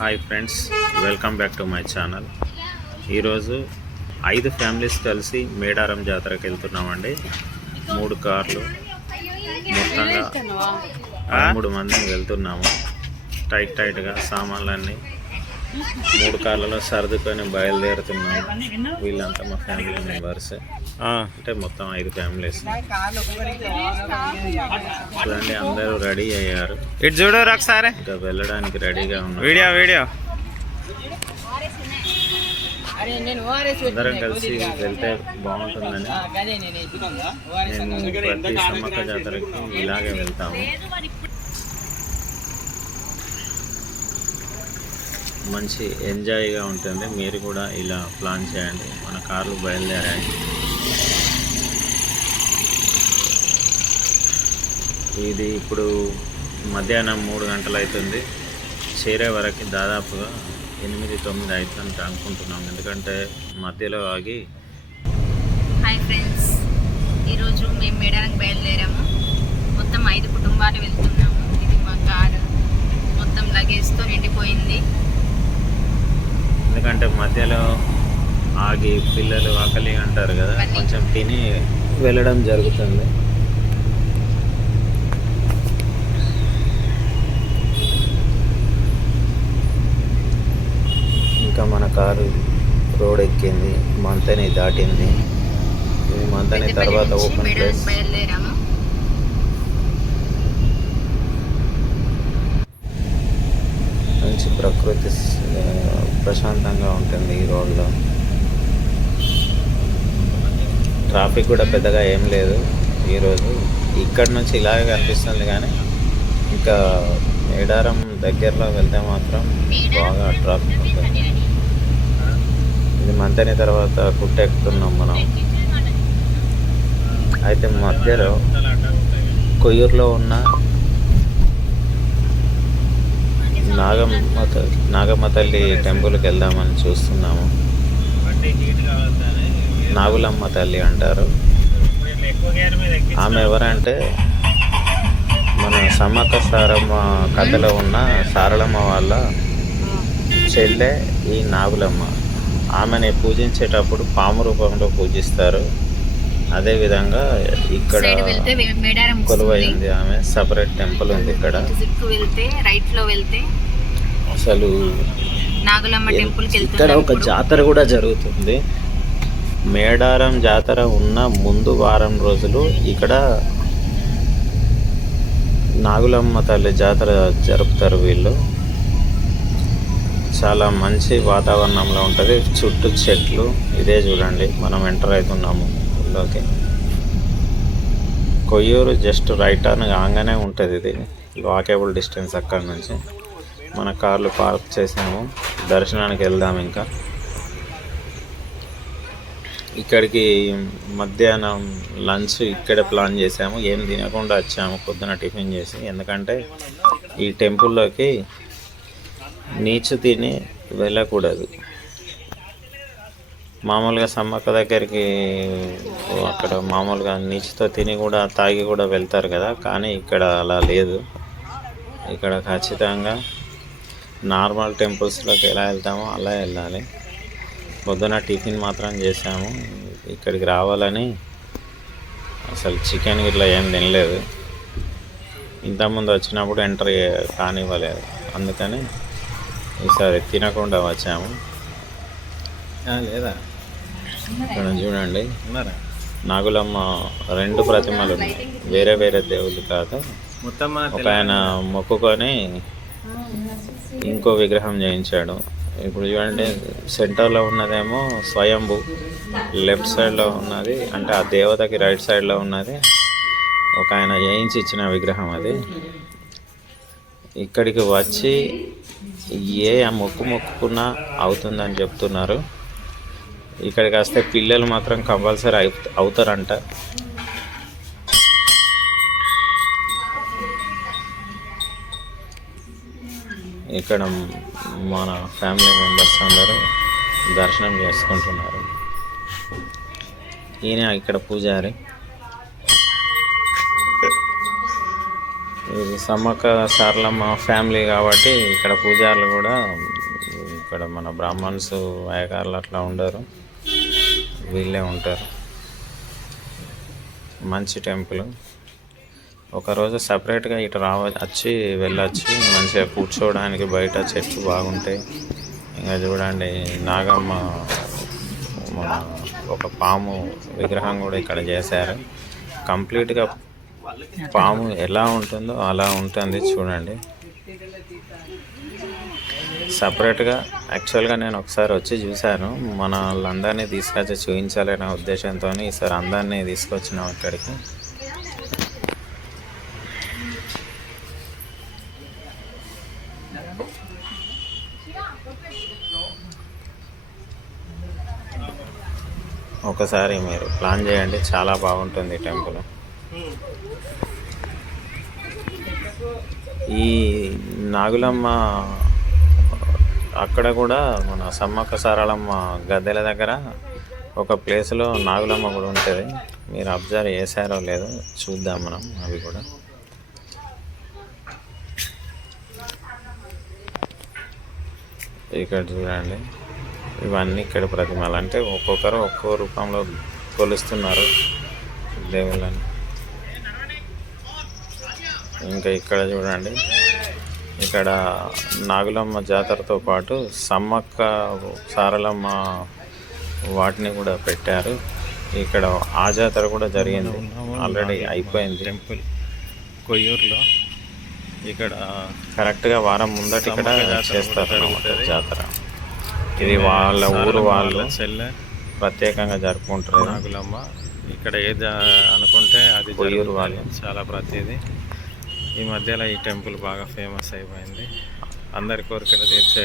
Hi friends, welcome back to my channel. ఈరోజు 5 families కలిసి మేడారం జాతరకి వెళ్తున్నామండి. 3 కార్లు, మొత్తంగా 13 మందిని వెళ్తున్నాము. టైట్గా సామాన్లన్నీ 3 కార్లలో సర్దుకొని బయలుదేరుతున్నాము. వీళ్ళంతా మా ఫ్యామిలీ మెంబర్స్, అంటే మొత్తం 5 ఫ్యామిలీస్. చూడండి, అందరూ రెడీ అయ్యారు. ఇటు చూడు ఒకసారి, ఇంకా వెళ్ళడానికి రెడీగా ఉన్నారు. వీడియో అందరం కలిసి వెళ్తే బాగుంటుందని మేము ప్రతి సమ్మక్క జాతరకి ఇలాగే వెళ్తాము. మంచి ఎంజాయ్గా ఉంటుంది. మీరు కూడా ఇలా ప్లాన్ చేయండి. మన కార్లు బయలుదేరాయి. ఇది ఇప్పుడు మధ్యాహ్నం 3 గంటలు అవుతుంది. చేరే వరకు దాదాపుగా 8-9 అవుతుంది అనుకుంటున్నాం, ఎందుకంటే మధ్యలో ఆగి. హాయ్ ఫ్రెండ్స్, ఈరోజు మేము మేడారంకి బయలుదేరాము. మొత్తం 5 కుటుంబాలు వెళ్తున్నాము. ఇది మా కారు మొత్తం లగేజ్తో నిండిపోయింది. ఎందుకంటే మధ్యలో ఆగి పిల్లలు ఆకలి అంటారు కదా, కొంచెం తిని వెళ్ళడం జరుగుతుంది. ఇంకా మన కారు రోడ్ ఎక్కింది, మంతని దాటింది. ఇది మంతని తర్వాత ఓపెన్ ప్లేస్. బయలుదేరాము. మంచి ప్రకృతి ప్రశాంతంగా ఉంటుంది ఈ రోడ్లో. ట్రాఫిక్ కూడా పెద్దగా ఏం లేదు ఈరోజు. ఇక్కడ నుంచి ఇలాగే కనిపిస్తుంది, కానీ ఇంకా మేడారం దగ్గరలో వెళ్తే మాత్రం బాగా ట్రాఫిక్ ఉంటుంది. ఇది మంతని తర్వాత కుట్టెక్కుతున్నాం మనం. అయితే మధ్యలో కొయ్యూరులో ఉన్న నాగమ్మ తల్లి టెంపుల్కి వెళ్దామని చూస్తున్నాము. నాగులమ్మ తల్లి అంటారు. ఆమె ఎవరంటే మన సమ్మక్క సారమ్మ కథలో ఉన్న సారలమ్మ వాళ్ళ చెల్లె ఈ నాగులమ్మ. ఆమెని పూజించేటప్పుడు పాము రూపంలో పూజిస్తారు. అదేవిధంగా ఇక్కడ కొలువైంది ఆమె. సపరేట్ టెంపుల్ ఉంది ఇక్కడ. అసలు ఇక్కడ ఒక జాతర కూడా జరుగుతుంది. మేడారం జాతర ఉన్న ముందు వారం రోజులు ఇక్కడ నాగులమ్మ తల్లి జాతర జరుపుతారు వీళ్ళు. చాలా మంచి వాతావరణంలో ఉంటుంది. చుట్టూ చెట్లు. ఇదే చూడండి, మనం ఎంటర్ అవుతున్నాము ఊళ్ళోకి. కొయ్యూరు జస్ట్ రైట్ టర్న్ కాగానే ఉంటుంది. ఇది వాకేబుల్ డిస్టెన్స్. అక్కడ నుంచి మన కార్లు పార్క్ చేసాము. దర్శనానికి వెళ్దాం. ఇంకా ఇక్కడికి మధ్యాహ్నం లంచ్ ఇక్కడే ప్లాన్ చేసాము. ఏం తినకుండా వచ్చాము పొద్దున టిఫిన్ చేసి. ఎందుకంటే ఈ టెంపుల్లోకి నీచు తిని వెళ్ళకూడదు. మామూలుగా సమ్మక్క దగ్గరికి అక్కడ మామూలుగా నీచుతో తిని కూడా తాగి కూడా వెళ్తారు కదా, కానీ ఇక్కడ అలా లేదు. ఇక్కడ ఖచ్చితంగా నార్మల్ టెంపుల్స్లోకి ఎలా వెళ్తామో అలా వెళ్ళాలి. పొద్దున టిఫిన్ మాత్రం చేసాము. ఇక్కడికి రావాలని అసలు చికెన్ ఇట్లా ఏం తినలేదు. ఇంతకుముందు వచ్చినప్పుడు ఎంటర్ కానివ్వలేదు, అందుకని ఈసారి తినకుండా వచ్చాము. లేదా ఇక్కడ చూడండి, నాగులమ్మ 2 ప్రతిమలు ఉన్నాయి. వేరే వేరే దేవుళ్ళు కాదు. ఒక ఆయన మొక్కుకొని ఇంకో విగ్రహం చేయించాడు. ఇప్పుడు చూడండి, సెంటర్లో ఉన్నదేమో స్వయంభూ, లెఫ్ట్ సైడ్లో ఉన్నది అంటే ఆ దేవతకి రైట్ సైడ్లో ఉన్నది ఒక ఆయన చేయించి ఇచ్చిన విగ్రహం. అది ఇక్కడికి వచ్చి ఏ మొక్కుకున్నా అవుతుందని చెప్తున్నారు. ఇక్కడికి వస్తే పిల్లలు మాత్రం కంపల్సరీ అవుతారంట. ఇక్కడ మన ఫ్యామిలీ మెంబర్స్ అందరూ దర్శనం చేసుకుంటున్నారు. ఈయన ఇక్కడ పూజారి. ఇది సమ్మక్క సారలమ్మ ఫ్యామిలీ కాబట్టి ఇక్కడ పూజారులు కూడా ఇక్కడ మన బ్రాహ్మణ్స్ అయ్యగారులు అట్లా ఉండరు, వీళ్ళే ఉంటారు. మంచి టెంపుల్. ఒకరోజు సపరేట్గా ఇటు వచ్చి వెళ్ళొచ్చు. మంచిగా కూర్చోవడానికి బయట చెట్లు బాగుంటాయి. ఇంకా చూడండి నాగమ్మ మన ఒక పాము విగ్రహం కూడా ఇక్కడ చేశారు. కంప్లీట్గా పాము ఎలా ఉంటుందో అలా ఉంటుంది చూడండి. సపరేట్గా యాక్చువల్గా నేను ఒకసారి వచ్చి చూశాను. మన వాళ్ళందరినీ తీసుకొచ్చి చూపించాలనే ఉద్దేశంతో ఈసారి అందరినీ తీసుకొచ్చినాం ఇక్కడికి. ఒకసారి మీరు ప్లాన్ చేయండి, చాలా బాగుంటుంది టెంపుల్. ఈ నాగులమ్మ అక్కడ కూడా మన సమ్మక్క సారలమ్మ గద్దెల దగ్గర ఒక ప్లేస్లో నాగులమ్మ కూడా ఉంటుంది. మీరు అబ్జర్వ్ చేశారో లేదో చూద్దాం మనం అవి కూడా. ఇక్కడ చూడండి, ఇవన్నీ ఇక్కడ ప్రతిమలు. అంటే ఒక్కొక్కరు ఒక్కో రూపంలో కొలుస్తున్నారు దేవుళ్ళని. ఇంకా ఇక్కడ చూడండి, ఇక్కడ నాగులమ్మ జాతరతో పాటు సమ్మక్క సారలమ్మ వాటిని కూడా పెట్టారు. ఇక్కడ ఆ జాతర కూడా జరిగింది, ఆల్రెడీ అయిపోయింది. టెంపుల్ కొయ్యూరులో ఇక్కడ కరెక్ట్గా వారం ముందట ఇక్కడ చేస్తారు అన్నమాట జాతర. ఇది వాళ్ళ ఊరు వాళ్ళు ప్రత్యేకంగా జరుపుకుంటారు నాగులమ్మ. ఇక్కడ ఏది అనుకుంటే అది కొయ్యూరు వాళ్ళు చాలా ప్రతిదీ. ఈ మధ్యలో ఈ టెంపుల్ బాగా ఫేమస్ అయిపోయింది. అందరి కోరికలు తీర్చే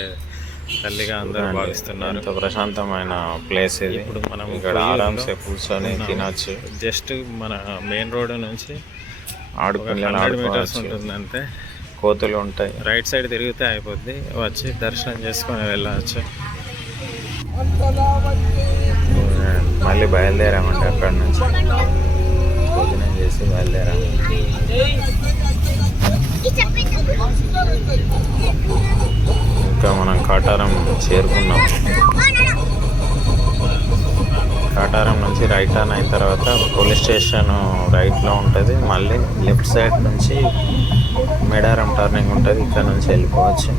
తల్లిగా అందరూ భావిస్తున్నారు. ఎంతో ప్రశాంతమైన ప్లేస్ ఇది. ఇప్పుడు మనం ఇక్కడ ఆరామ్సే కూర్చొని తినచ్చు. జస్ట్ మన మెయిన్ రోడ్ నుంచి ఆడుకుని 100 మీటర్స్ ఉంటుంది అంతే. కోతులు ఉంటాయి. రైట్ సైడ్ తిరిగితే అయిపోద్ది, వచ్చి దర్శనం చేసుకొని వెళ్ళవచ్చు. మళ్ళీ బయలుదేరామంటే అక్కడ నుంచి భోజనం చేసి బయలుదేరాము. ఇంకా మనం కాటారం చేరుకున్నాం. కాటారం నుంచి రైట్ టర్న్ అయిన తర్వాత పోలీస్ స్టేషన్ రైట్లో ఉంటుంది. మళ్ళీ లెఫ్ట్ సైడ్ నుంచి మేడారం టర్నింగ్ ఉంటుంది, ఇక్కడ నుంచి వెళ్ళిపోవచ్చు.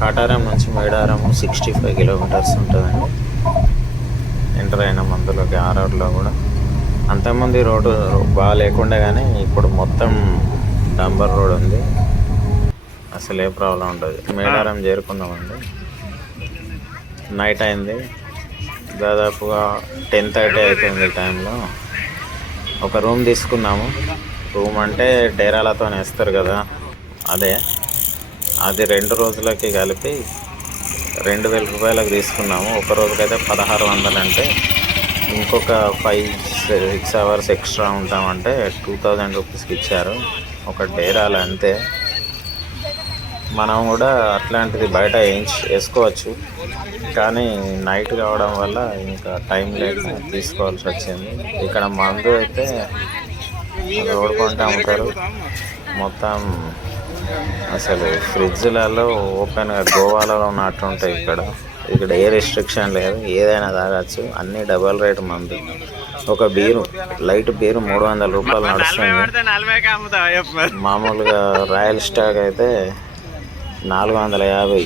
కాటారం నుంచి మేడారం 65 కిలోమీటర్స్ ఉంటుందండి. ఎంటర్ అయిన మందులోకి ఆ రోడ్లో కూడా. అంతకుముందు రోడ్డు బాగా లేకుండా కానీ ఇప్పుడు మొత్తం డంబర్ రోడ్ ఉంది, అసలు ఏ ప్రాబ్లం ఉండదు. మేడారం చేరుకున్నామండి. నైట్ అయింది, దాదాపుగా 10:30 అవుతుంది టైంలో. ఒక రూమ్ తీసుకున్నాము. రూమ్ అంటే డేరాలతో వేస్తారు కదా, అదే. అది 2 రోజులకి కలిపి 2000 రూపాయలకు తీసుకున్నాము. ఒక రోజుకైతే 1600 అంటే ఇంకొక 5-6 అవర్స్ ఎక్స్ట్రా ఉంటామంటే 2000 రూపీస్కి ఇచ్చారు ఒక డేరాలు అంతే. మనం కూడా అట్లాంటిది బయట వేసుకోవచ్చు, కానీ నైట్ కావడం వల్ల ఇంకా టైం లేక తీసుకోవాల్సి వచ్చింది. ఇక్కడ మందు అయితే రోడ్ కొంటే అమ్ముతారు. మొత్తం అసలు ఫ్రిడ్జ్లలో ఓపెన్గా గోవాలో ఉన్నట్టు ఉంటాయి. ఇక్కడ ఏ రెస్ట్రిక్షన్ లేదు, ఏదైనా తాగొచ్చు. అన్నీ డబల్ రేట్ మందు. ఒక బీరు, లైట్ బీరు 300 రూపాయలు నడుస్తుంది. మామూలుగా రాయల్ స్టాక్ అయితే 450.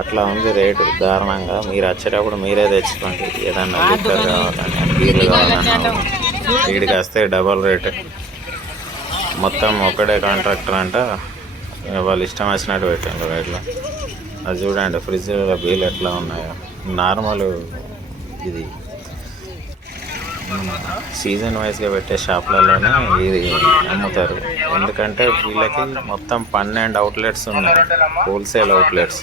అట్లా ఉంది రేటు దారుణంగా. మీరు వచ్చేటప్పుడు మీరే తెచ్చుకోండి, ఏదన్నా లిక్కర్ కావాలని, బీర్లు కావాలన్నా. వీడికి వస్తే డబల్ రేటు. మొత్తం ఒకటే కాంట్రాక్టర్ అంట, వాళ్ళు ఇష్టం వచ్చినట్టు పెట్టండి రేట్లో. అది చూడండి ఫ్రిడ్జ్లో బిల్లు ఎట్లా ఉన్నాయో. నార్మల్ ఇది సీజన్ వైజ్గా పెట్టే షాప్లలోనే ఇది అమ్ముతారు. ఎందుకంటే వీళ్ళకి మొత్తం 12 అవుట్లెట్స్ ఉన్నాయి, హోల్సేల్ అవుట్లెట్స్.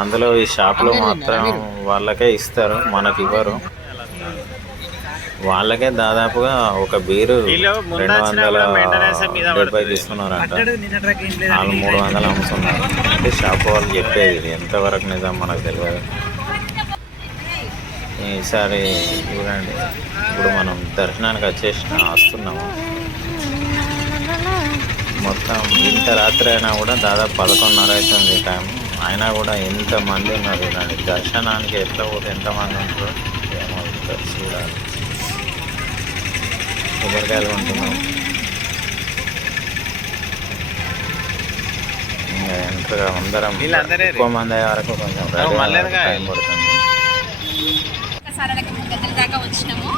అందులో ఈ షాప్లో మాత్రం వాళ్ళకే ఇస్తారు, మనకి ఇవ్వరు. వాళ్ళకే దాదాపుగా ఒక బీరు 270 ఇస్తున్నారంట, వాళ్ళు 300 అమ్ముతున్నారు. అంటే షాప్ వాళ్ళు చెప్పేది, ఇది ఎంతవరకు నిజం మనకు తెలియదు. ఈసారి చూడండి, ఇప్పుడు మనం దర్శనానికి వస్తున్నాము. మొత్తం ఇంత రాత్రి అయినా కూడా దాదాపు 11:30 అవుతుంది టైం. అయినా కూడా ఎంతమంది ఉన్నారు చూడండి. దర్శనానికి ఎట్లా పోతే ఎంతమంది ఉంటారో ఏమో ఇక్కడ చూడాలి. కొబ్బరికాయలు కొంటున్నాం. ఇంకా ఎంతగా అందరం ఎక్కువ మంది అయ్యే వరకు కొంచెం టైం పడుతుంది. గద్దెల దాకా వచ్చినాము.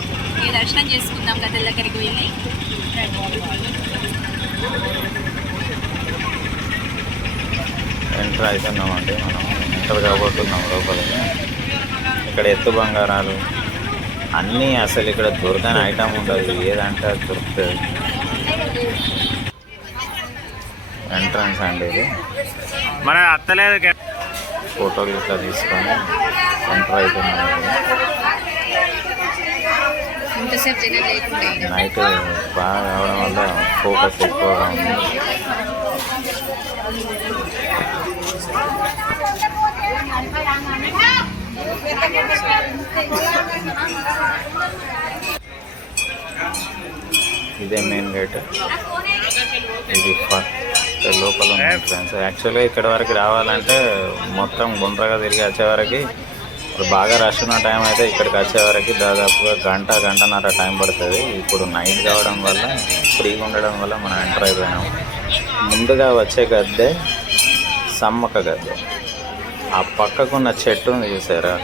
ఈ దర్శనం చేసుకుందాం గద్దెల దగ్గరికి వెళ్ళి. ఎంటర్ అవుతున్నామండి. మనం ఎంటర్ కాబోతున్నాం లోపలికి. ఇక్కడ ఎత్తు బంగారాలు అన్నీ అసలు ఇక్కడ దొరకని ఐటమ్ ఉండదు. ఏదంటే అది దొరుకుతుంది. ఎంట్రన్స్ అండి ఇది. మన అత్తలేదు ఫోటోలు ఇట్లా తీసుకొని ఎంటర్ అవుతున్నాం. నైట్ బాగా రావడం వల్ల ఫోకస్ ఎక్కువగా ఉంది. ఇదే మెయిన్ గేట్. ఇది ఫస్ట్ లోపల ఉన్న ఎంట్రన్స్. యాక్చువల్గా ఇక్కడ వరకు రావాలంటే మొత్తం గుండ్రగా తిరిగి వచ్చేవరకు ఇప్పుడు బాగా రష్ ఉన్న టైం అయితే ఇక్కడికి వచ్చేవరకు దాదాపుగా గంటన్నర టైం పడుతుంది. ఇప్పుడు నైట్ కావడం వల్ల ఫ్రీగా ఉండడం వల్ల మనం ఎంటర్ అయిపోయినాం. ముందుగా వచ్చే గద్దె సమ్మక్క గద్దె. ఆ పక్కకున్న చెట్టు ఉంది చూసారా,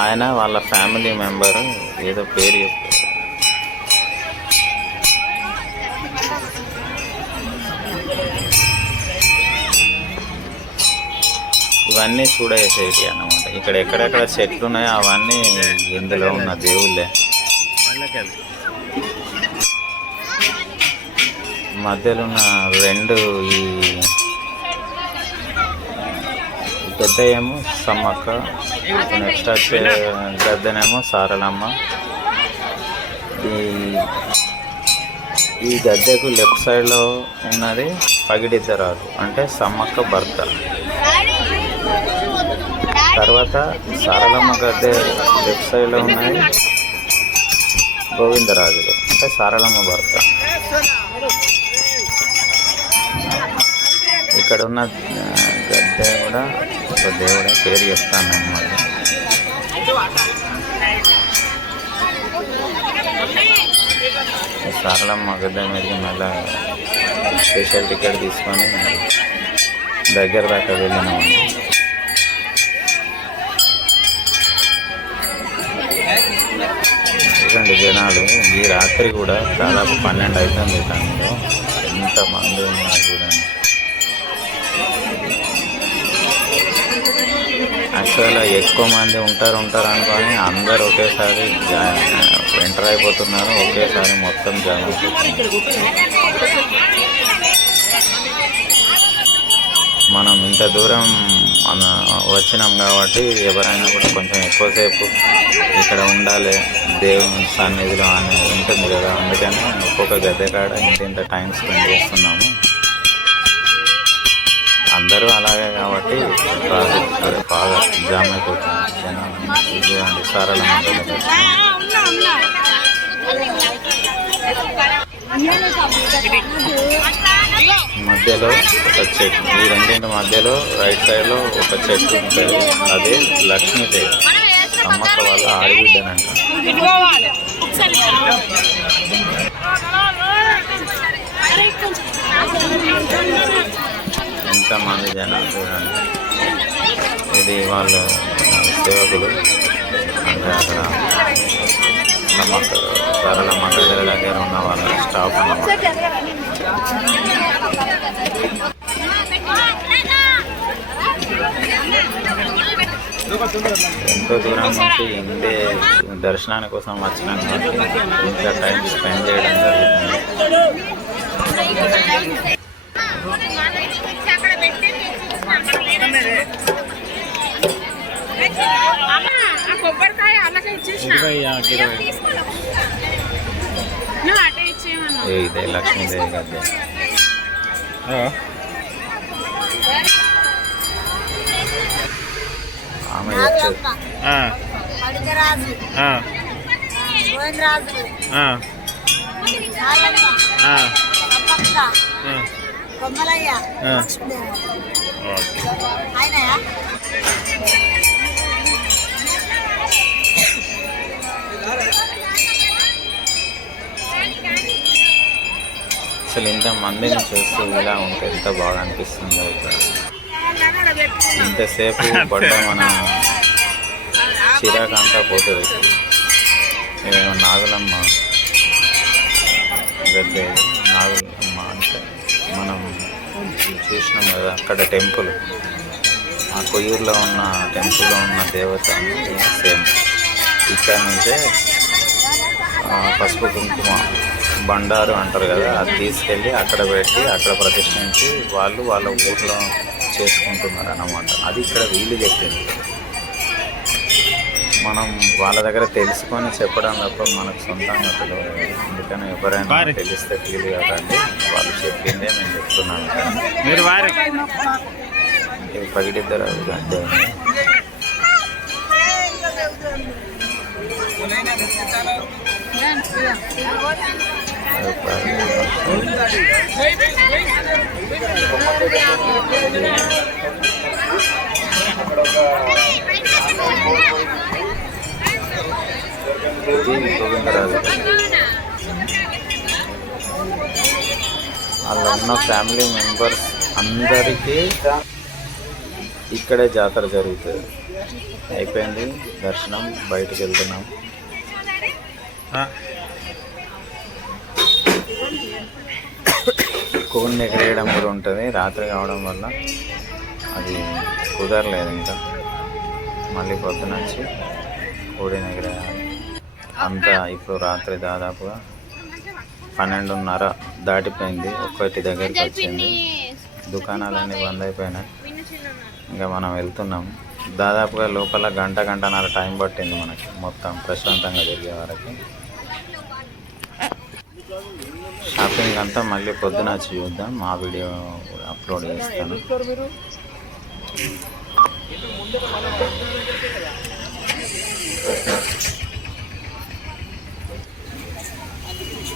ఆయన వాళ్ళ ఫ్యామిలీ మెంబరు ఏదో పేరు చెప్పారు. ఇవన్నీ చూడేసేటి అన్నమాట. ఇక్కడ ఎక్కడెక్కడ చెట్లు ఉన్నాయో అవన్నీ ఇందులో ఉన్న దేవుళ్ళే. మధ్యలో ఉన్న రెండు ఈ పెద్ద ఏమో సమ్మక్క, నెక్స్ట్ వచ్చే గద్దెనేమో సారలమ్మ. ఈ గద్దెకు లెఫ్ట్ సైడ్లో ఉన్నది పగిడిద్దరాజు అంటే సమ్మక్క భర్త. తర్వాత సారలమ్మ గద్దె లెఫ్ట్ సైడ్లో ఉన్నది గోవిందరాజులు అంటే సారలమ్మ భర్త. ఇక్కడ ఉన్న గద్దె కూడా ఒక దేవుడే, పేరు చెప్తాను అన్నమాట. సారలమ్మ గద్దె మీదకి మళ్ళీ స్పెషల్ టికెట్ తీసుకొని దగ్గర దాకా వెళ్ళినాము. చూడండి జనాలు ఈ రాత్రి కూడా దాదాపు 12 అవుతుంది టైంలో. ఎంతమంది ఉన్నారు చూడండి. యాక్చువల్గా ఎక్కువ మంది ఉంటారు అనుకొని అందరు ఒకేసారి ఎంటర్ అయిపోతున్నారు. ఒకేసారి మొత్తం జామ్ అయిపోతున్నారు. మనం ఇంత దూరం వచ్చినాం కాబట్టి ఎవరైనా కూడా కొంచెం ఎక్కువసేపు ఇక్కడ ఉండాలి దేవుని సన్నిధిలో అనేది ఉంటుంది కదా. అందుకని ఒక్కొక్క గద్దె కాడ ఇంత టైం స్పెండ్ చేస్తున్నాము. అందరూ అలాగే కాబట్టి బాగా జామ్ అయిపోతుంది జనాలు. చూడండి సారలమ్మ గద్దె మధ్యలో ఒక చెట్టు. ఈ రెండింటి మధ్యలో రైట్ సైడ్లో ఒక చెట్టు ఉంటుంది. అదే లక్ష్మీదేవి, సమ్మక్క వాళ్ళ ఆడబిడ్డనంట. ఎంతమంది జనాలు చూడండి. ఇది వాళ్ళు సేవకులు అంటే అక్కడ సమ్మక్క సారలమ్మ గద్దెల దగ్గర ఉన్న వాళ్ళ స్టాఫ్ అన్నమాట. ఎంతో దూరం నుంచి ఇంతే దర్శనాని కోసం వచ్చినాం కాబట్టి ఇంత టైం స్పెండ్ చేయడం జరుగుతుంది. ఇదే లక్ష్మీదేవి గద్దె. ఆమె కొమ్మలయ్య ఓకే. ఆయనయా అసలు ఇంత మందిని చూస్తూ ఇలా ఉంటే ఎంత బాగా అనిపిస్తుందో ఇక్కడ. ఇంతసేపు పడ్డ మన చిరాకంతా పోతుంది. ఇవేమో నాగులమ్మ గద్దె, నాగులమ్మ అంటే మనం చూసినాం కదా అక్కడ టెంపుల్, ఆ కొయ్యూరులో ఉన్న టెంపుల్లో ఉన్న దేవత సేమ్. ఇక్కడ నుంచే పసుపు కుంకుమ బండారు అంటారు కదా, అది తీసుకెళ్ళి అక్కడ పెట్టి అక్కడ ప్రతిష్ఠించి వాళ్ళు వాళ్ళ ఊర్లో చేసుకుంటున్నారు అన్నమాట. అది ఇక్కడ వీళ్ళు చెప్పింది. మనం వాళ్ళ దగ్గర తెలుసుకొని చెప్పడం తప్ప మనకు సొంతంగా తెలియదు. అందుకని ఎవరైనా తెలిస్తే ఫీల్ కదండి, వాళ్ళు చెప్పిందే నేను చెప్తున్నాను. మీరు వారి ఇది పగిడిద్దరు గడ్డ. గోవిందరాజు వాళ్ళు ఉన్న ఫ్యామిలీ మెంబర్స్ అందరికీ ఇక్కడే జాతర జరుగుతుంది. అయిపోయింది దర్శనం, బయటకు వెళ్తున్నాం. కోడిని ఎగరేయడం కూడా ఉంటుంది. రాత్రి కావడం వల్ల అది కుదరలేదు. ఇంకా మళ్ళీ పొద్దున వచ్చి కోడిని ఎగరేయాలి. అంతా ఇప్పుడు రాత్రి దాదాపుగా 12:30 దాటిపోయింది. ఒక్కటి దగ్గరికి వచ్చింది. దుకాణాలన్నీ బంద్ అయిపోయినాయి. ఇంకా మనం వెళ్తున్నాం. దాదాపుగా లోపల గంటన్నర టైం పట్టింది మనకి మొత్తం ప్రశాంతంగా తిరిగే వరకు. షాపింగ్ అంతా మళ్ళీ పొద్దున వచ్చి చూద్దాం. మా వీడియో అప్లోడ్ చేస్తాను.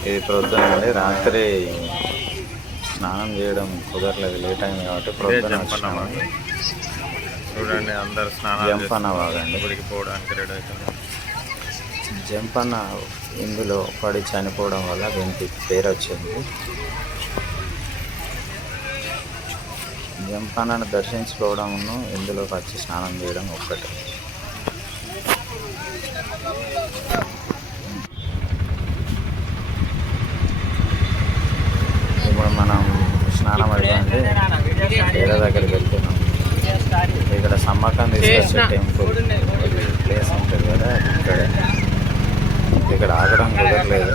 ఇది ప్రొద్దున అండి. రాత్రి స్నానం చేయడం కుదరలేదు, లేట్ అయింది కాబట్టి ప్రొద్దున వచ్చినాము. చూడండి అందరు స్నానం జంపన్న బాగండి. గుడికి పోవడానికి రెడీ అవుతున్నారు. జంపన్న ఇందులో పడి చనిపోవడం వల్ల దీనికి పేరు వచ్చింది. జంపన్నను దర్శించుకోవడంను ఇందులోకి వచ్చి స్నానం చేయడం ఒక్కటే. ఇప్పుడు మనం స్నానం అయిపోయింది, వేరే దగ్గరికి వెళ్తున్నాం. ఇక్కడ సమ్మక్కం తీసుకొచ్చే టెంపుల్ ప్లేస్ ఉంటుంది కదా, ఇక్కడ ఆగడం కుదరలేదు.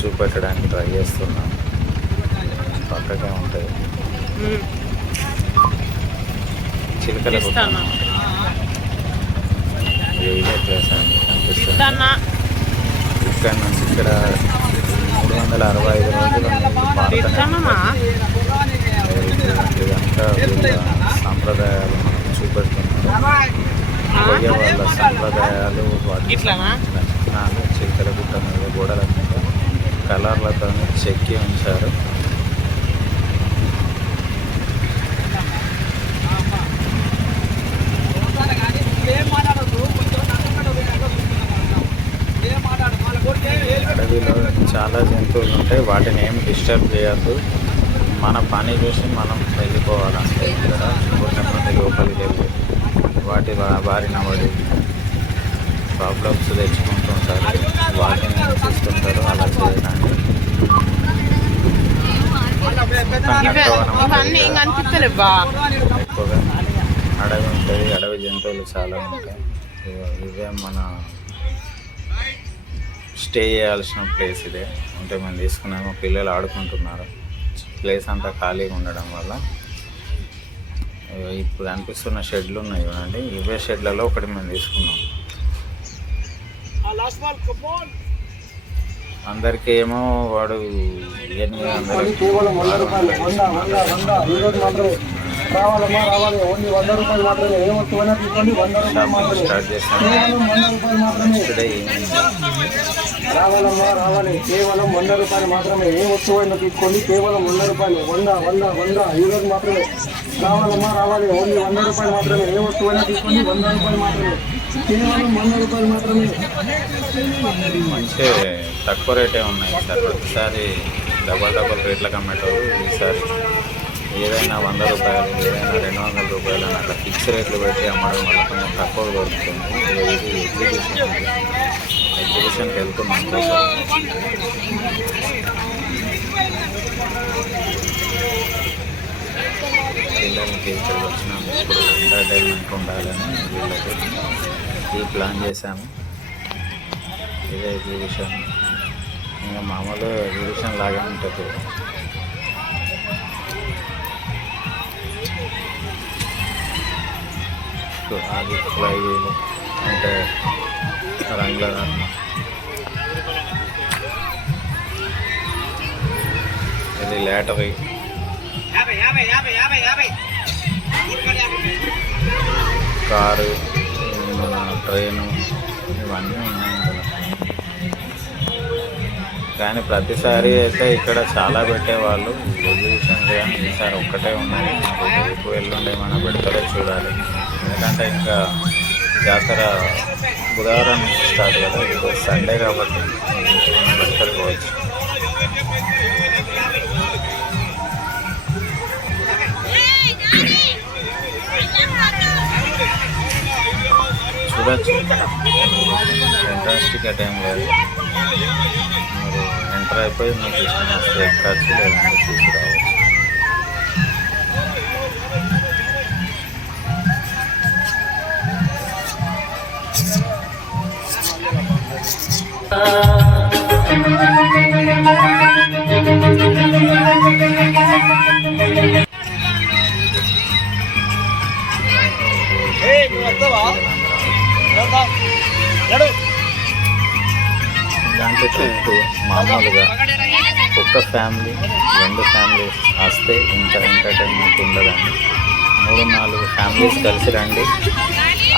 చూపెట్టడానికి ట్రై చేస్తున్నాం. పక్కకే ఉంటుంది చిలకల ఇదే ప్లేస్ అండి కనిపిస్తుంది. ఇక్కడ నుంచి ఇక్కడ 365 రోజులు ఇదంతా వీళ్ళ సాంప్రదాయాలు మనం చూపెడుతున్నారు. పోయే వాళ్ళ సాంప్రదాయాలు, వాటి లక్షణాలు చిలకల గుట్ట మీద గోడల మీద కలర్లతో చెక్కి ఉంచారు. అడవిలో చాలా జంతువులు ఉంటాయి, వాటిని ఏమి డిస్టర్బ్ చేయద్దు. మన పని చూసి మనం వెళ్ళిపోవాలంటే ఇక్కడ కొంతమంది లోపలికి వెళ్ళి వాటి బారిన పడి ప్రాబ్లమ్స్ తెచ్చుకుంటుంటారు, వాటిని చూస్తుంటారు. అలా చేయడానికి ఎక్కువగా అడవి ఉంటుంది, అడవి జంతువులు చాలా ఉంటాయి. ఇవే మన స్టే చేయాల్సిన ప్లేస్ ఇదే. అంటే మేము తీసుకున్నాము, పిల్లలు ఆడుకుంటున్నారు. ప్లేస్ అంతా ఖాళీగా ఉండడం వల్ల ఇప్పుడు అనిపిస్తున్న షెడ్లు ఉన్నాయి చూడండి, ఇవే షెడ్లలో ఒకటి మేము తీసుకున్నాం. అందరికీ ఏమో వాడు 800 స్టార్ట్ చేస్తాను. నెక్స్ట్ డే రావాలమ్మా రావాలి. కేవలం 100 రూపాయలు మాత్రమే. ఏ వస్తువైనా తీసుకోండి, కేవలం 100 రూపాయలు. 100 ఈరోజు మాత్రమే. రావాలమ్మా రావాలి. ఓన్లీ 100 రూపాయలు మాత్రమే. ఏ వస్తువైనా తీసుకోండి, 100 రూపాయలు మాత్రమే. కేవలం 100 రూపాయలు మాత్రమే. మంచి తక్కువ రేటే ఉన్నాయి సార్. ప్రతిసారి డబల్ రేట్లకు అమ్మేటోళ్ళు ఈసారి ఏదైనా 100 రూపాయలు, ఏదైనా 200 రూపాయలు అని అట్లా ఫిక్స్ రేట్లు పెట్టి అమ్మడం వల్ల కొంచెం తక్కువ దొరుకుతుంది. ఇది ఎగ్జిబిషన్కి వెళ్తున్నాం సార్. పిల్లలకి ఇక్కడికి వచ్చినాము. ఇప్పుడు ఎంటర్టైన్మెంట్ ఉండాలని వీళ్ళకి ఈ ప్లాన్ చేశాము. ఇదే ఎగ్జిబిషన్. ఇంకా మామూలు ఎగ్జిబిషన్ లాగా ఉంటుంది. అది ఫ్లై వీల్ అంటే రంగుల ఇది లేటరీ, కారు, మన ట్రైను ఇవన్నీ ఉన్నాయి ఇందులో. కానీ ప్రతిసారి అయితే ఇక్కడ చాలా పెట్టేవాళ్ళు ఎగ్జిబిషన్, కానీ ఈసారి ఒక్కటే ఉన్నాయి. రేపు ఎల్లుండి మనం పెడతారో చూడాలి. ఎందుకంటే ఇంకా జాతర బుధవారం నుంచి స్టార్ట్ కదా, ఇప్పుడు సండే కాబట్టి పెడతారు కావచ్చు. చూడచ్చు. ఎంట్రన్స్ టికెట్ ఏం లేదు. మీరు ఎంటర్ అయిపోయి మీకు ఇష్టం వస్తే ఎక్కచ్చు, లేదంటే తీసుకురావచ్చు. ఇలాంటి ట్రిప్ మామూలుగా ఒక్క ఫ్యామిలీ 2 ఫ్యామిలీస్ వస్తే ఇంత ఎంటర్టైన్మెంట్ ఉండదండి. 3-4 ఫ్యామిలీస్ కలిసి రండి.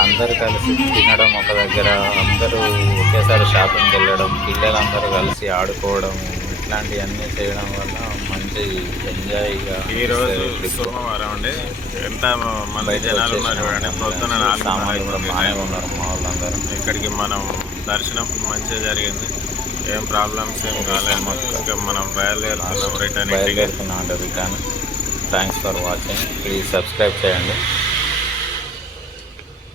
అందరు కలిసి తినడం ఒక దగ్గర, అందరూ ఒకేసారి షాపింగ్కి వెళ్ళడం, పిల్లలందరూ కలిసి ఆడుకోవడం, ఇట్లాంటివన్నీ చేయడం వల్ల మంచి ఎంజాయ్గా. ఈరోజు సోమవారం అండి. ఎంత మంది జనాలు ఉన్నారు చూడండి. పొద్దున 4 సామాన్లు కూడా బాగానే ఉన్నారు మా వాళ్ళందరూ. ఇక్కడికి మనం దర్శనం మంచిగా జరిగింది. ఏం ప్రాబ్లమ్స్ ఏం కాలేదు. ఇంకా మనం బయలుదేరుతున్నాం. బయలుదేరుతున్నాం అంటే return. Thanks for watching. Please subscribe చేయండి.